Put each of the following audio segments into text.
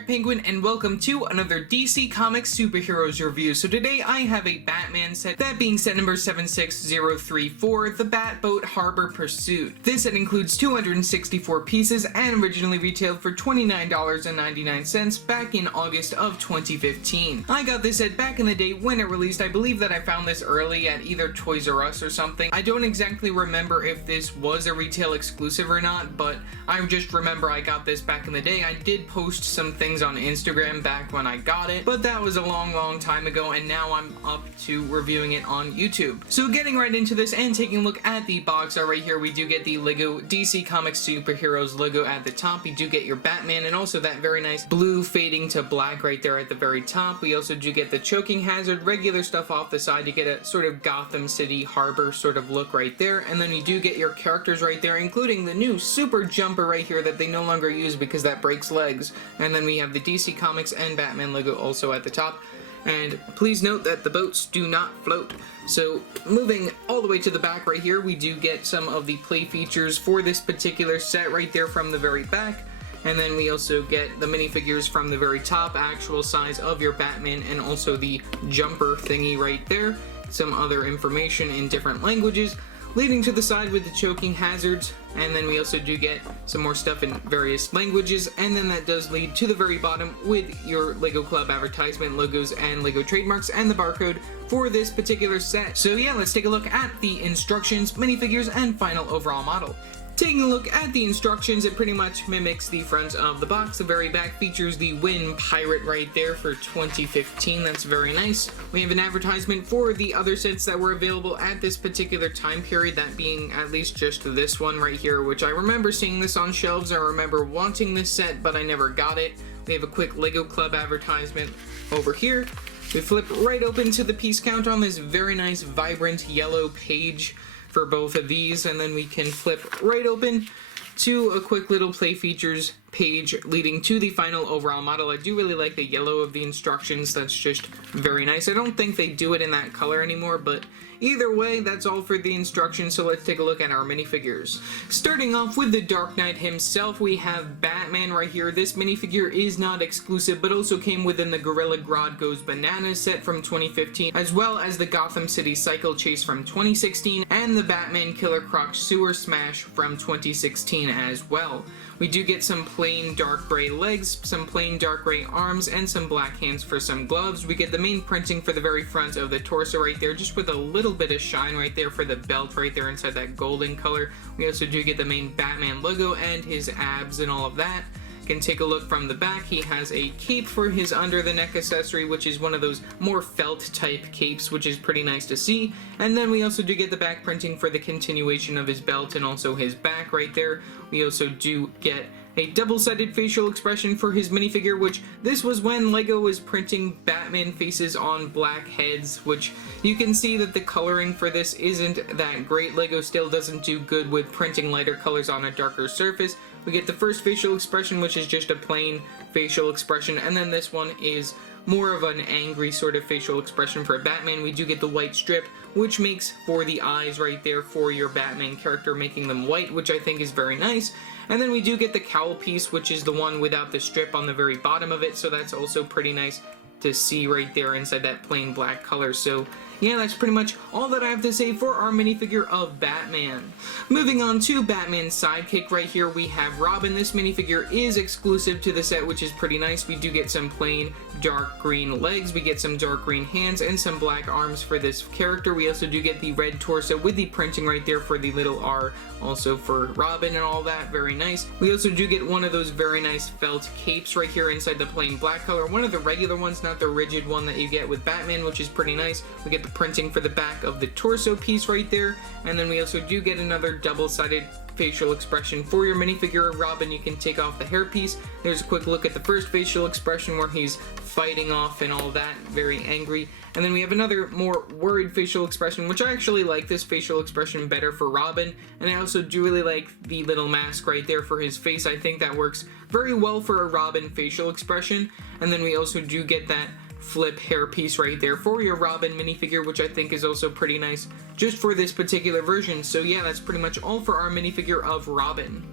Jack Penguin, and welcome to another DC Comics Superheroes review. So today I have a Batman set, that being set number 76034, the Batboat Harbor Pursuit. This set includes 264 pieces and originally retailed for $29.99 back in August of 2015. I got this set back in the day when it released. I believe that I found this early at either Toys R Us or something. I don't exactly remember if this was a retail exclusive or not, but I just remember I got this back in the day. I did post some things on Instagram back when I got it, but that was a long time ago, and now I'm up to reviewing it on YouTube. So getting right into this and taking a look at the box art right here, we do get the Lego DC Comics Superheroes logo at the top. We do get your Batman and also that very nice blue fading to black right there at the very top. We also do get the choking hazard, regular stuff off the side. You get a sort of Gotham City harbor sort of look right there, and then you do get your characters right there, including the new super jumper right here that they no longer use because that breaks legs. And then we have the DC Comics and Batman logo also at the top. And please note that the boats do not float. So moving all the way to the back right here, we do get some of the play features for this particular set right there from the very back. And then we also get the minifigures from the very top, actual size of your Batman, and also the jumper thingy right there. Some other information in different languages, leading to the side with the choking hazards, and then we also do get some more stuff in various languages, and then that does lead to the very bottom with your Lego Club advertisement logos and Lego trademarks and the barcode for this particular set. So yeah, let's take a look at the instructions, minifigures, and final overall model. Taking a look at the instructions, it pretty much mimics the front of the box. The very back features the Wind Pirate right there for 2015. That's very nice. We have an advertisement for the other sets that were available at this particular time period, that being at least just this one right here, which I remember seeing this on shelves. I remember wanting this set, but I never got it. We have a quick Lego Club advertisement over here. We flip right open to the piece count on this very nice vibrant yellow page for both of these, and then we can flip right open to a quick little play features page leading to the final overall model. I do really like the yellow of the instructions. That's just very nice. I don't think they do it in that color anymore, but either way, that's all for the instructions. So let's take a look at our minifigures. Starting off with the Dark Knight himself, we have Batman right here. This minifigure is not exclusive, but also came within the Gorilla Grodd Goes Bananas set from 2015, as well as the Gotham City Cycle Chase from 2016, and the Batman Killer Croc Sewer Smash from 2016 as well. We do get some plain dark gray legs, some plain dark gray arms, and some black hands for some gloves. We get the main printing for the very front of the torso right there, just with a little bit of shine right there for the belt right there inside that golden color. We also do get the main Batman logo and his abs and all of that. Can take a look from the back. He has a cape for his under the neck accessory, which is one of those more felt type capes, which is pretty nice to see. And then we also do get the back printing for the continuation of his belt and also his back right there. We also do get a double-sided facial expression for his minifigure, which this was when Lego was printing Batman faces on black heads, which you can see that the coloring for this isn't that great. Lego still doesn't do good with printing lighter colors on a darker surface. We get the first facial expression, which is just a plain facial expression, and then this one is more of an angry sort of facial expression for Batman. We do get the white strip, which makes for the eyes right there for your Batman character, making them white, which I think is very nice. And then we do get the cowl piece, which is the one without the strip on the very bottom of it, so that's also pretty nice to see right there inside that plain black color. So yeah, that's pretty much all that I have to say for our minifigure of Batman. Moving on to Batman's sidekick right here, we have Robin. This minifigure is exclusive to the set, which is pretty nice. We do get some plain dark green legs, we get some dark green hands, and some black arms for this character. We also do get the red torso with the printing right there for the little R, also for Robin and all that. Very nice. We also do get one of those very nice felt capes right here inside the plain black color. One of the regular ones, not the rigid one that you get with Batman, which is pretty nice. We get the printing for the back of the torso piece right there, and then we also do get another double-sided facial expression for your minifigure of Robin. You can take off the hairpiece. There's a quick look at the first facial expression where he's fighting off and all that, very angry. And then we have another more worried facial expression, which I actually like this facial expression better for Robin. And I also do really like the little mask right there for his face. I think that works very well for a Robin facial expression. And then we also do get that flip hairpiece right there for your Robin minifigure, which I think is also pretty nice just for this particular version. So yeah, that's pretty much all for our minifigure of Robin.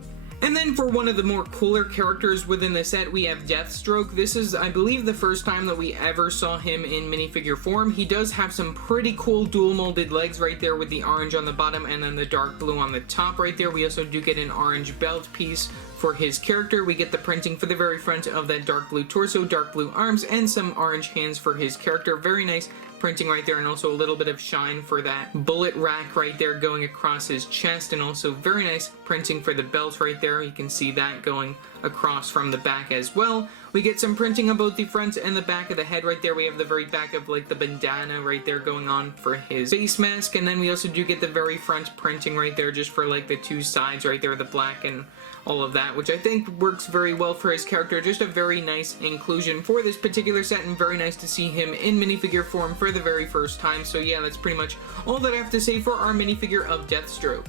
And then for one of the more cooler characters within the set, we have Deathstroke. This is, I believe, the first time that we ever saw him in minifigure form. He does have some pretty cool dual molded legs right there with the orange on the bottom and then the dark blue on the top right there. We also do get an orange belt piece for his character. We get the printing for the very front of that dark blue torso, dark blue arms, and some orange hands for his character. Very nice printing right there, and also a little bit of shine for that bullet rack right there going across his chest, and also very nice printing for the belt right there. You can see that going across from the back as well. We get some printing on both the front and the back of the head right there. We have the very back of like the bandana right there going on for his face mask, and then we also do get the very front printing right there just for like the two sides right there, the black and all of that, which I think works very well for his character. Just a very nice inclusion for this particular set, and very nice to see him in minifigure form for the very first time. So yeah, that's pretty much all that I have to say for our minifigure of Deathstroke.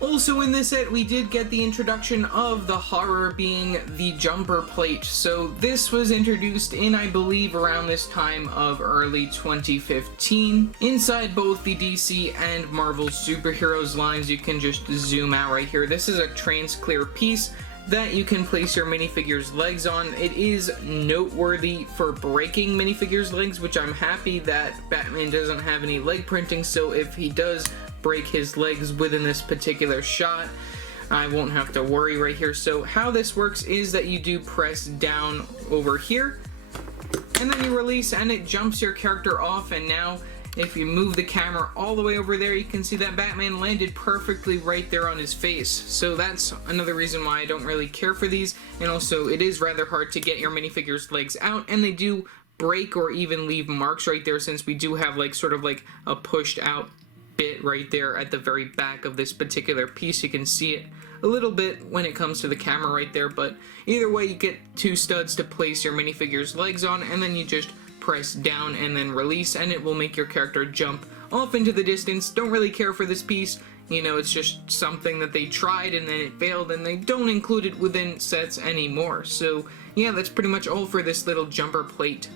Also in this set, we did get the introduction of the horror being the jumper plate. So this was introduced in, I believe, around this time of early 2015. Inside both the DC and Marvel superheroes lines, you can just zoom out right here. This is a trans-clear piece that you can place your minifigure's legs on. It is noteworthy for breaking minifigure's legs, which I'm happy that Batman doesn't have any leg printing, so if he does break his legs within this particular shot, I won't have to worry right here. So how this works is that you do press down over here, and then you release, and it jumps your character off. And now if you move the camera all the way over there, you can see that Batman landed perfectly right there on his face. So that's another reason why I don't really care for these. And also, it is rather hard to get your minifigure's legs out, and they do break or even leave marks right there, since we do have like sort of like a pushed out bit right there at the very back of this particular piece. You can see it a little bit when it comes to the camera right there, but either way, you get two studs to place your minifigure's legs on, and then you just press down and then release, and it will make your character jump off into the distance. Don't really care for this piece, you know, it's just something that they tried and then it failed, and they don't include it within sets anymore. So yeah, that's pretty much all for this little jumper plate.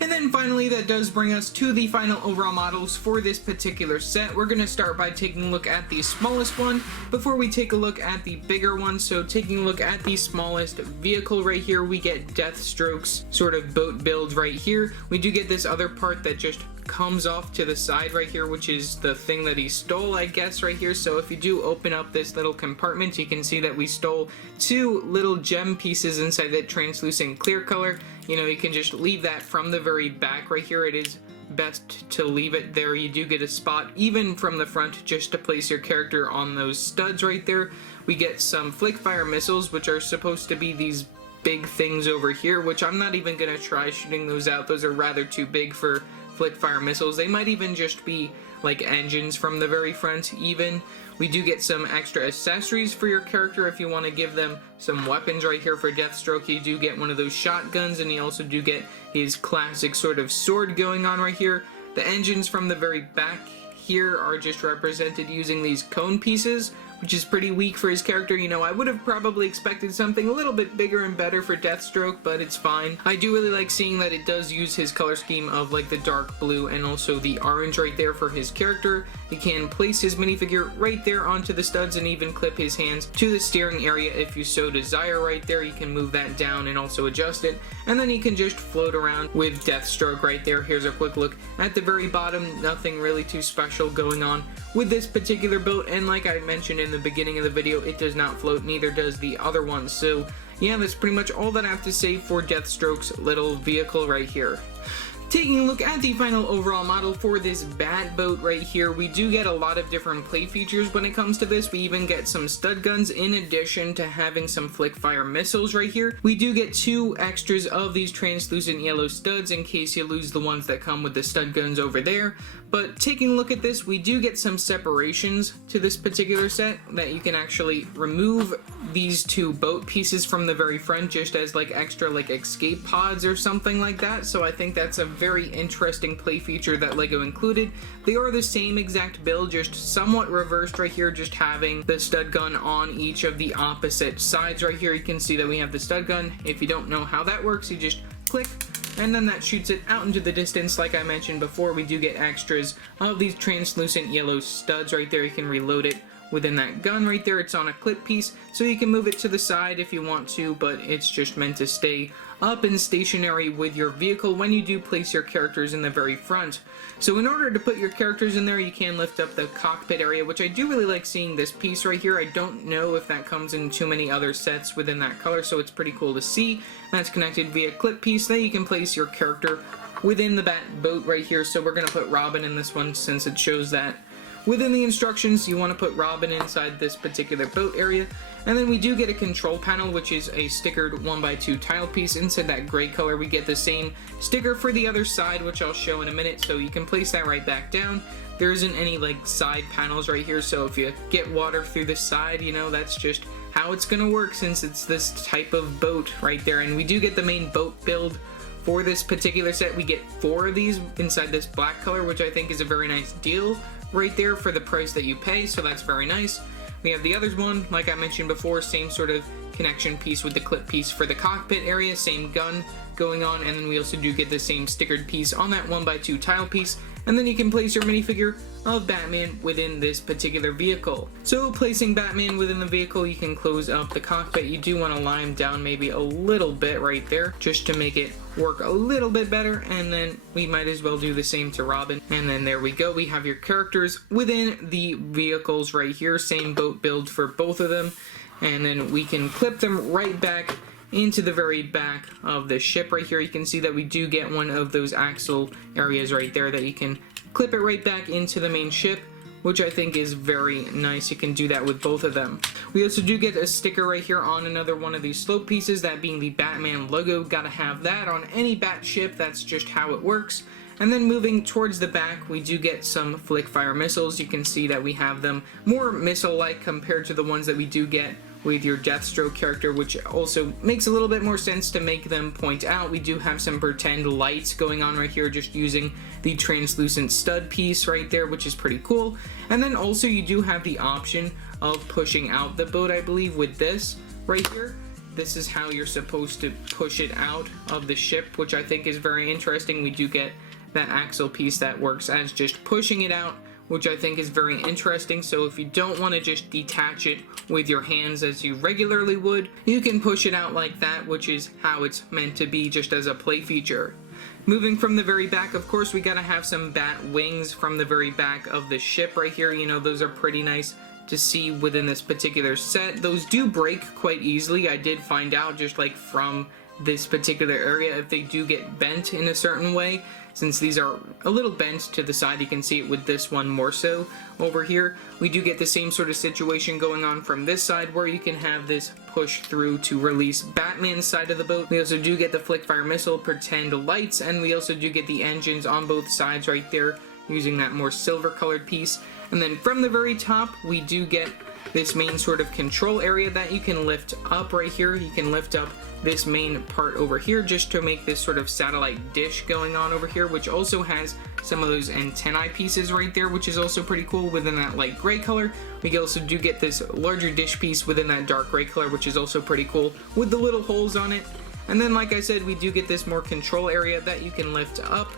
And then finally, that does bring us to the final overall models for this particular set. We're going to start by taking a look at the smallest one before we take a look at the bigger one. So taking a look at the smallest vehicle right here, we get Deathstroke's sort of boat build right here. We do get this other part that just comes off to the side right here, which is the thing that he stole, I guess, right here. So if you do open up this little compartment, you can see that we stole two little gem pieces inside that translucent clear color. You know, you can just leave that from the very back right here. It is best to leave it there. You do get a spot even from the front just to place your character on those studs right there. We get some flick fire missiles, which are supposed to be these big things over here, which I'm not even gonna try shooting those out. Those are rather too big for flick fire missiles. They might even just be like engines from the very front even. We do get some extra accessories for your character if you want to give them some weapons right here for Deathstroke. You do get one of those shotguns, and you also do get his classic sort of sword going on right here. The engines from the very back here are just represented using these cone pieces, which is pretty weak for his character. You know, I would have probably expected something a little bit bigger and better for Deathstroke, but it's fine. I do really like seeing that it does use his color scheme of like the dark blue and also the orange right there for his character. He can place his minifigure right there onto the studs and even clip his hands to the steering area if you so desire right there. You can move that down and also adjust it, and then you can just float around with Deathstroke right there. Here's a quick look at the very bottom. Nothing really too special going on with this particular boat, and like I mentioned in the beginning of the video, it does not float, neither does the other one. So yeah, that's pretty much all that I have to say for Deathstroke's little vehicle right here. Taking a look at the final overall model for this Batboat right here, we do get a lot of different play features when it comes to this. We even get some stud guns in addition to having some flick fire missiles right here. We do get two extras of these translucent yellow studs in case you lose the ones that come with the stud guns over there. But taking a look at this, we do get some separations to this particular set that you can actually remove these two boat pieces from the very front just as like extra like escape pods or something like that. So I think that's a very interesting play feature that LEGO included. They are the same exact build, just somewhat reversed right here, just having the stud gun on each of the opposite sides right here. You can see that we have the stud gun. If you don't know how that works, you just click, and then that shoots it out into the distance. Like I mentioned before, we do get extras of these translucent yellow studs right there. You can reload it within that gun right there. It's on a clip piece, so you can move it to the side if you want to, but it's just meant to stay up and stationary with your vehicle when you do place your characters in the very front. So in order to put your characters in there, you can lift up the cockpit area, which I do really like seeing this piece right here. I don't know if that comes in too many other sets within that color, so it's pretty cool to see. That's connected via clip piece. Then you can place your character within the bat boat right here. So we're going to put Robin in this one since it shows that within the instructions you want to put Robin inside this particular boat area. And then we do get a control panel, which is a stickered 1x2 tile piece. Inside that gray color we get the same sticker for the other side, which I'll show in a minute, so you can place that right back down. There isn't any like side panels right here, so if you get water through the side, you know, that's just how it's gonna work since it's this type of boat right there. And we do get the main boat build for this particular set. We get 4 of these inside this black color, which I think is a very nice deal right there for the price that you pay, so that's very nice. We have the other one, like I mentioned before, same sort of connection piece with the clip piece for the cockpit area, same gun going on, and then we also do get the same stickered piece on that 1x2 tile piece. And then you can place your minifigure of Batman within this particular vehicle. So placing Batman within the vehicle, you can close up the cockpit. You do want to lie him down maybe a little bit right there just to make it work a little bit better, and then we might as well do the same to Robin. And then there we go, we have your characters within the vehicles right here, same boat build for both of them, and then we can clip them right back into the very back of the ship right here. You can see that we do get one of those axle areas right there that you can clip it right back into the main ship, which I think is very nice. You can do that with both of them. We also do get a sticker right here on another one of these slope pieces, that being the Batman logo. Gotta have that on any bat ship, that's just how it works. And then moving towards the back, we do get some flick fire missiles. You can see that we have them more missile-like compared to the ones that we do get with your Deathstroke character, which also makes a little bit more sense to make them point out. We do have some pretend lights going on right here, just using the translucent stud piece right there, which is pretty cool. And then also you do have the option of pushing out the boat, I believe, with this right here. This is how you're supposed to push it out of the ship, which I think is very interesting. We do get that axle piece that works as just pushing it out, which I think is very interesting. So if you don't want to just detach it with your hands as you regularly would, you can push it out like that, which is how it's meant to be, just as a play feature. Moving from the very back, of course, we gotta have some bat wings from the very back of the ship right here. You know, those are pretty nice to see within this particular set. Those do break quite easily. I did find out just like from this particular area if they do get bent in a certain way. Since these are a little bent to the side, you can see it with this one more so over here. We do get the same sort of situation going on from this side, where you can have this push through to release Batman's side of the boat. We also do get the flick fire missile pretend lights, and we also do get the engines on both sides right there using that more silver colored piece. And then from the very top, we do get this main sort of control area that you can lift up right here. You can lift up this main part over here just to make this sort of satellite dish going on over here, which also has some of those antennae pieces right there, which is also pretty cool within that light gray color. We also do get this larger dish piece within that dark gray color, which is also pretty cool with the little holes on it. And then, like I said, we do get this more control area that you can lift up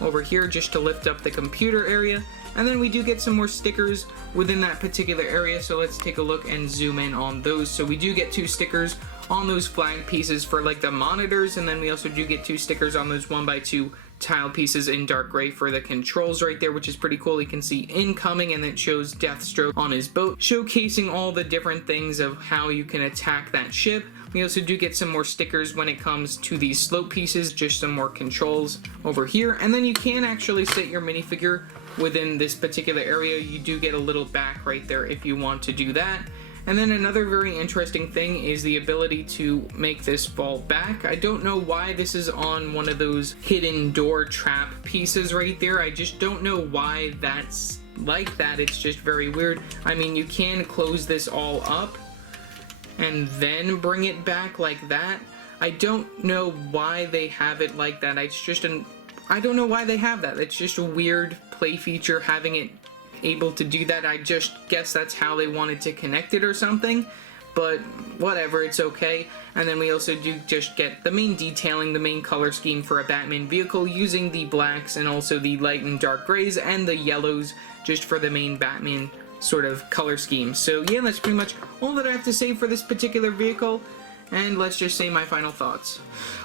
over here just to lift up the computer area. And then we do get some more stickers within that particular area, so let's take a look and zoom in on those. So we do get 2 stickers on those flag pieces for like the monitors, and then we also do get 2 stickers on those 1x2 tile pieces in dark gray for the controls right there, which is pretty cool. You can see incoming, and it shows Deathstroke on his boat, showcasing all the different things of how you can attack that ship. We also do get some more stickers when it comes to these slope pieces, just some more controls over here. And then you can actually set your minifigure within this particular area. You do get a little back right there if you want to do that. And then another very interesting thing is the ability to make this fall back. I don't know why this is on one of those hidden door trap pieces right there. I just don't know why that's like that. It's just very weird. I mean, you can close this all up and then bring it back like that. I don't know why they have it like that. I don't know why they have that. It's just a weird play feature having it able to do that. I just guess that's how they wanted to connect it or something, but whatever, it's okay. And then we also do just get the main detailing, the main color scheme for a Batman vehicle, using the blacks and also the light and dark grays and the yellows just for the main Batman sort of color scheme. So yeah, that's pretty much all that I have to say for this particular vehicle. And let's just say my final thoughts.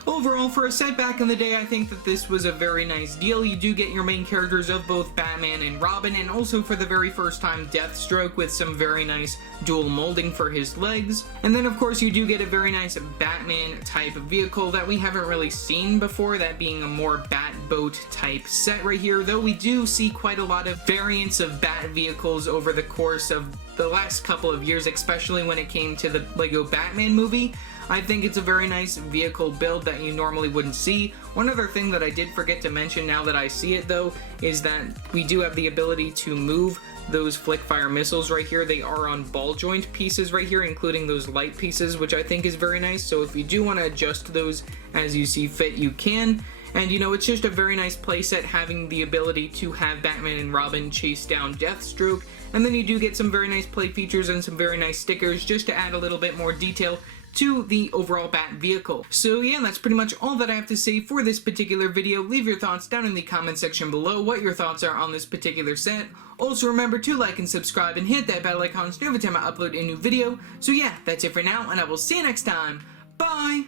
Overall, for a set back in the day, I think that this was a very nice deal. You do get your main characters of both Batman and Robin, and also for the very first time Deathstroke with some very nice dual molding for his legs. And then of course you do get a very nice Batman type vehicle that we haven't really seen before, that being a more Batboat type set right here, though we do see quite a lot of variants of Bat vehicles over the course of the last couple of years, especially when it came to the Lego Batman movie. I think it's a very nice vehicle build that you normally wouldn't see. One other thing that I did forget to mention now that I see it though, is that we do have the ability to move those flick fire missiles right here. They are on ball joint pieces right here, including those light pieces, which I think is very nice. So if you do want to adjust those as you see fit, you can. And you know, it's just a very nice playset having the ability to have Batman and Robin chase down Deathstroke. And then you do get some very nice play features and some very nice stickers just to add a little bit more detail to the overall Bat vehicle. So yeah, that's pretty much all that I have to say for this particular video. Leave your thoughts down in the comment section below, what your thoughts are on this particular set. Also remember to like and subscribe and hit that bell icon so every time I upload a new video. So yeah, that's it for now, and I will see you next time. Bye!